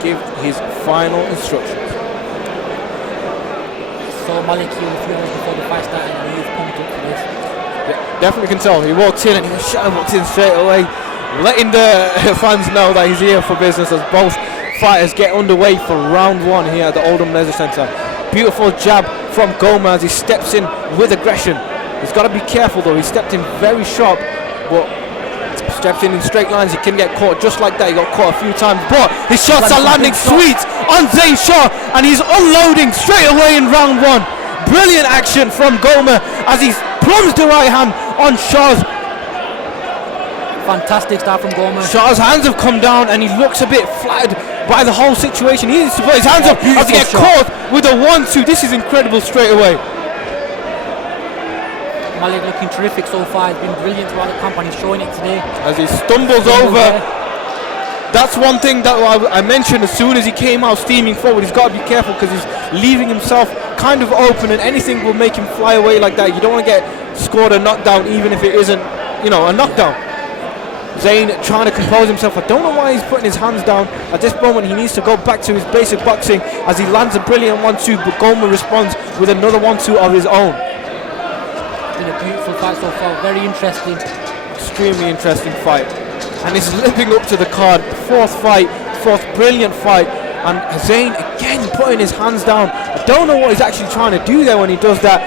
Give his final instructions. So Malik, you were 3 hours before the fight started and he was pumped up for this. Yeah, definitely can tell. He walked in and he was shouting, walked in straight away, letting the fans know that he's here for business as both fighters get underway for round one here at the OLDHAM Leisure Centre. Beautiful jab from Goma as he steps in with aggression. He's got to be careful though. He stepped in very sharp, but stepped in straight lines. He can get caught just like that. He got caught a few times, but his shots are landing sweet on Zain SHAH, and he's unloading straight away in round one. Brilliant action from Goma as he plunges the right hand on SHAH's. Fantastic start from Goma. SHAH's hands have come down and he looks a bit flattered by the whole situation. He needs to put his hands up as he gets caught with a 1-2. This is incredible straight away. Malik looking terrific so far. He's been brilliant throughout the camp and he's showing it today. As he stumbles over. That's one thing that I mentioned as soon as he came out steaming forward. He's got to be careful because he's leaving himself kind of open and anything will make him fly away like that. You don't want to get scored a knockdown even if it isn't, you know, a knockdown. Zain trying to compose himself. I don't know why he's putting his hands down. At this moment he needs to go back to his basic boxing as he lands a brilliant 1-2, but Goma responds with another 1-2 of his own. Been a beautiful fight so far, very interesting. Extremely interesting fight. And it's living up to the card. Fourth brilliant fight. And Zain again putting his hands down. I don't know what he's actually trying to do there when he does that.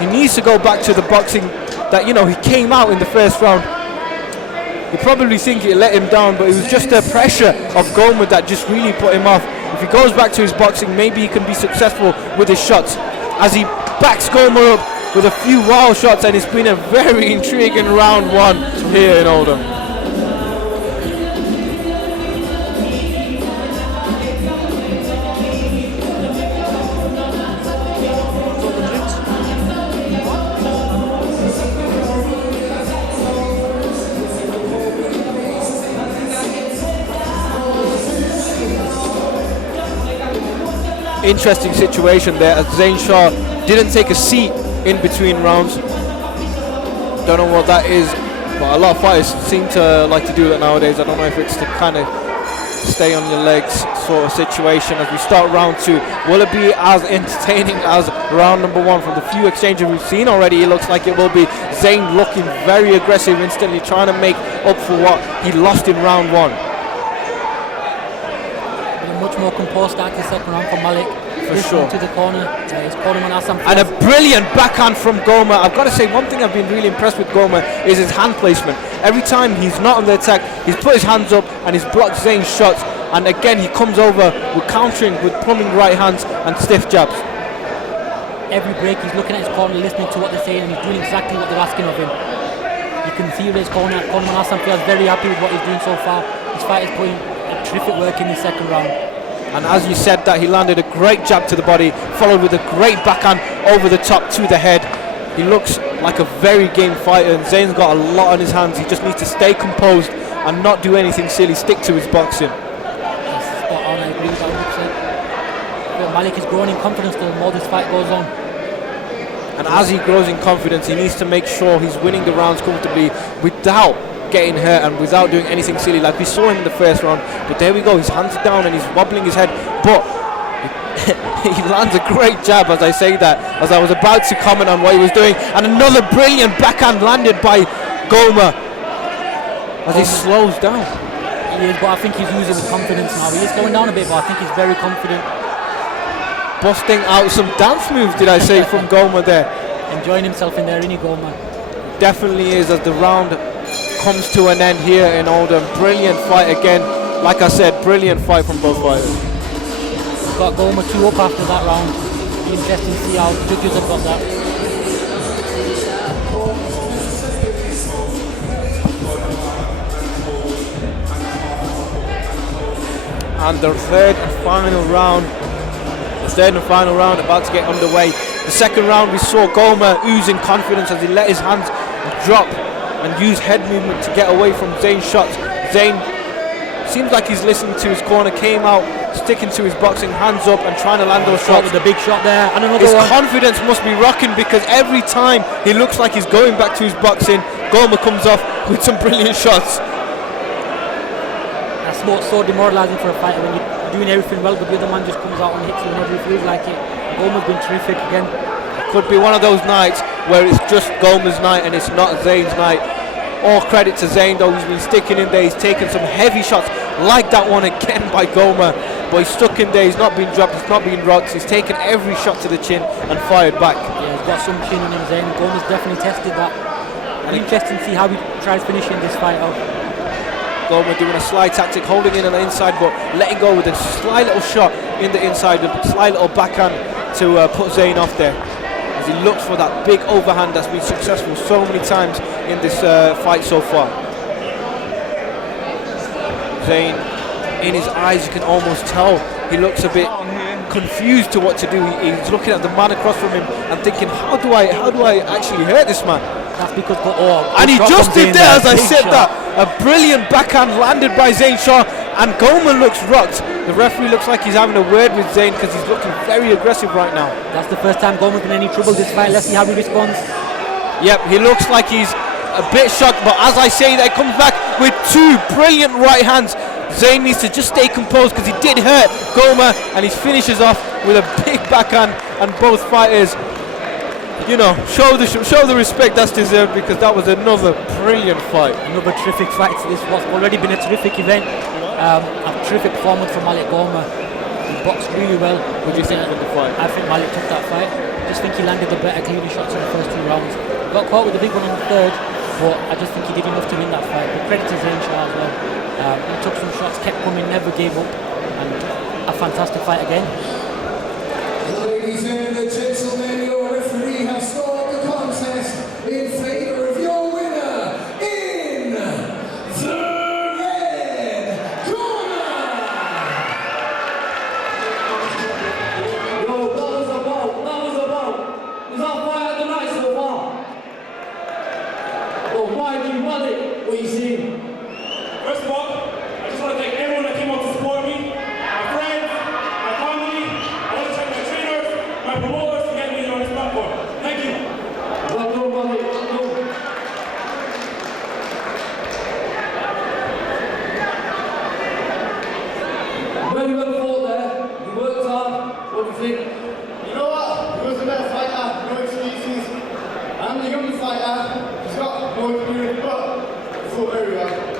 He needs to go back to the boxing that, you know, he came out in the first round. You probably think it let him down, but it was just the pressure of Goma that just really put him off. If he goes back to his boxing, maybe he can be successful with his shots. As he backs Goma up with a few wild shots, and it's been a very intriguing round one here in OLDHAM. Interesting situation there as Zain SHAH didn't take a seat in between rounds. Don't know what that is, but a lot of fighters seem to like to do that nowadays. I don't know if it's to kind of stay on your legs sort of situation as we start round two. Will it be as entertaining as round number one? From the few exchanges we've seen already, it looks like it will be. Zain looking very aggressive, instantly trying to make up for what he lost in round one. Much more composed start to the second round for Malik. For sure. To the corner. And a brilliant backhand from Goma. I've got to say, one thing I've been really impressed with Goma is his hand placement. Every time he's not on the attack, he's put his hands up and he's blocked Zain's shots. And again, he comes over with countering with plumbing right hands and stiff jabs. Every break, he's looking at his corner, listening to what they're saying, and he's doing exactly what they're asking of him. You can see with his corner, Conor Manassan feels very happy with what he's doing so far. His fight is putting a terrific work in the second round. And as you said that, he landed a great jab to the body, followed with a great backhand over the top to the head. He looks like a very game fighter, and Zain's got a lot on his hands. He just needs to stay composed and not do anything silly, stick to his boxing. That's spot on, I agree with that 100%. But Malik is growing in confidence the more this fight goes on. And as he grows in confidence, he needs to make sure he's winning the rounds comfortably without getting hurt and without doing anything silly like we saw him in the first round. But there we go, his hands are down and he's wobbling his head, but he lands a great jab as I say that, as I was about to comment on what he was doing. And another brilliant backhand landed by Goma as he slows down. He is, but I think he's losing his confidence now. He is going down a bit, but I think he's very confident. Busting out some dance moves, did I say, from Goma there. Enjoying himself in there, isn't he, Goma? Definitely is, as the round comes to an end here in Oldham. Brilliant fight again. Like I said, brilliant fight from both fighters. Got Goma 2 up after that round. It'll be interesting to see how the judges have got that. And the third and final round about to get underway. The second round, we saw Goma oozing confidence as he let his hands drop and use head movement to get away from Zain's shots. Zain seems like he's listening to his corner, came out sticking to his boxing, hands up and trying to land those shots. With a big shot there, and another his one. Confidence must be rocking, because every time he looks like he's going back to his boxing, Goma comes off with some brilliant shots. That's what's so demoralising for a fighter, when you're doing everything well but the other man just comes out and hits you whenever he feels like it. Goma's been terrific again. Could be one of those nights where it's just Goma's night and it's not Zain's night. All credit to Zain though, he's been sticking in there, he's taken some heavy shots like that one again by Goma, but he's stuck in there, he's not been dropped, he's not been rocked, he's taken every shot to the chin and fired back. Yeah, he's got some chin on him, Zain. Goma's definitely tested that. And interesting to see how he tries finishing this fight out. Goma doing a slide tactic, holding in on the inside but letting go with a slight little shot in the inside, a slight little backhand to put Zain off there, as he looks for that big overhand that's been successful so many times in this fight so far. Zain, in his eyes you can almost tell he looks a bit confused to what to do. He's looking at the man across from him and thinking, how do I actually hurt this man? That's because and he just did there, as I said that. A brilliant backhand landed by Zain Shah, and Goma looks rocked. The referee looks like he's having a word with Zain because he's looking very aggressive right now. That's the first time Goma's been in any trouble this fight. Let's see how he responds. Yep, he looks like he's a bit shocked, but as I say that, he comes back with 2 brilliant right hands. Zain needs to just stay composed because he did hurt Goma, and he finishes off with a big backhand, and both fighters, you know, show the respect that's deserved, because that was another brilliant fight. Another terrific fight to this what's already been a terrific event. A terrific performance from Malik Goma. He boxed really well. What do you think of the fight? I think Malik took that fight. Just think he landed the better cleaner shots in the first 2 rounds. Got caught with the big one in the third, but I just think he did enough to win that fight. But credit to Zain Shah as well. He took some shots, kept coming, never gave up, and a fantastic fight again. Ladies and gentlemen, your referee has scored the contest in favour of your winner in the red corner. Yo, that was about. Is that fight of the night so far? Well, why do you want it? What you seen? First of all, I just want to thank everyone that came out to support me, my friends, my family. I want to thank my trainers, my promoters for getting me on this platform. Thank you. Well done, buddy. Well done. Very well fought there. You worked hard. What do you think? You know what? He was a better fighter, no excuses. I'm the young fighter, he's got more experience, but he fought very well.